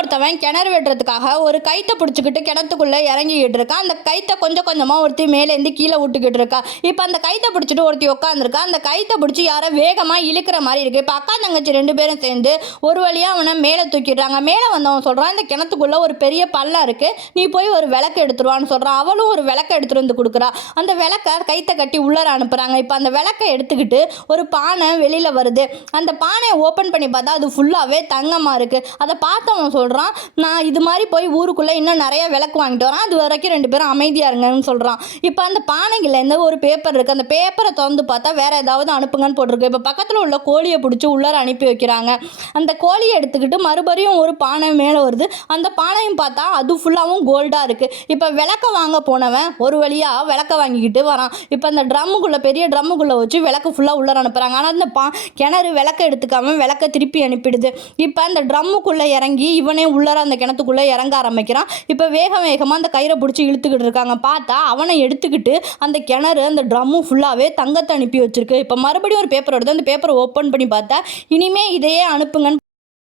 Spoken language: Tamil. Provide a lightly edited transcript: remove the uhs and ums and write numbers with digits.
ஒருத்தவன் கிணறு வெட்டுறதுக்காக ஒரு கயித்தை பிடிச்சிக்கிட்டு கிணத்துக்குள்ளே இறங்கிக்கிட்டு இருக்கான். அந்த கயித்தை கொஞ்சம் கொஞ்சமாக ஒருத்தி மேலேருந்து கீழே விட்டுக்கிட்டு இருக்கா. இப்போ அந்த கயித்தை பிடிச்சிட்டு ஒருத்தி உட்காந்துருக்கா. அந்த கயித்தை பிடிச்சி யாரோ வேகமாக இழுக்கிற மாதிரி இருக்குது. இப்போ அக்கா தங்கச்சி 2 பேரும் சேர்ந்து ஒரு வழியாக அவனை மேலே தூக்கிடுறாங்க. மேலே வந்தவன் சொல்கிறான், இந்த கிணத்துக்குள்ளே ஒரு பெரிய பள்ளம் இருக்குது, நீ போய் ஒரு விளக்கு எடுத்துருவான்னு சொல்கிறான். அவளும் ஒரு விளக்கை எடுத்துகிட்டு வந்து கொடுக்குறா. அந்த விளக்கை கைத்தை கட்டி உள்ளார அனுப்புகிறாங்க. இப்போ அந்த விளக்கை எடுத்துக்கிட்டு ஒரு பானை வெளியில் வருது. அந்த பானையை ஓப்பன் பண்ணி பார்த்தா அது ஃபுல்லாகவே தங்கமாக இருக்குது. அதை பார்த்தவன் சொல்கிறான், நான் இது மாதிரி போய் ஊருக்குள்ளே இன்னும் நிறைய விளக்கு வாங்கிட்டு வரேன், அது வரைக்கும் 2 பேரும் அமைதியாக இருங்கன்னு சொல்கிறான். இப்போ அந்த பானைகள்லேருந்து ஒரு பேப்பர் இருக்குது. அந்த பேப்பரை திறந்து பார்த்தா வேறு ஏதாவது அனுப்புங்கன்னு போட்டிருக்கு. இப்போ பக்கத்தில் உள்ள கோழியை பிடிச்சி உள்ளார அனுப்பி வைக்கிறாங்க. அந்த கோழியை எடுத்துக்கிட்டு மறுபடியும் ஒரு பானை மேலே வருது. அந்த பானையும் பார்த்தா அது ஃபுல்லாகவும் கோல்டாக இருக்குது. இப்போ விளக்க வாங்க போனவன் ஒரு வழியாக விளக்க வாங்கிக்கிட்டு வரான். இப்போ அந்த ட்ரம்முக்குள்ளே பெரிய ட்ரம்முக்குள்ளே வச்சு விளக்கு ஃபுல்லாக உள்ளார அனுப்புகிறாங்க. ஆனால் அந்த கிணறு விளக்க எடுத்துக்காமல் விளக்க திருப்பி அனுப்பிடுது. இப்போ அந்த ட்ரம்முக்குள்ளே இறங்கி இவனே உள்ளார அந்த கிணத்துக்குள்ளே இறங்க ஆரம்பிக்கிறான். இப்போ வேகமாக அந்த கயிறை பிடிச்சி இழுத்துக்கிட்டு இருக்காங்க. பார்த்தா அவனை எடுத்துக்கிட்டு அந்த கிணறு அந்த ட்ரம்மு ஃபுல்லாகவே தங்கத்தை அனுப்பி வச்சிருக்கு. இப்போ மறுபடியும் ஒரு பேப்பர் எடுத்து அந்த பேப்பரை ஓப்பன் பண்ணி பார்த்தா, இனிமே இதையே அனுப்புங்கன்னு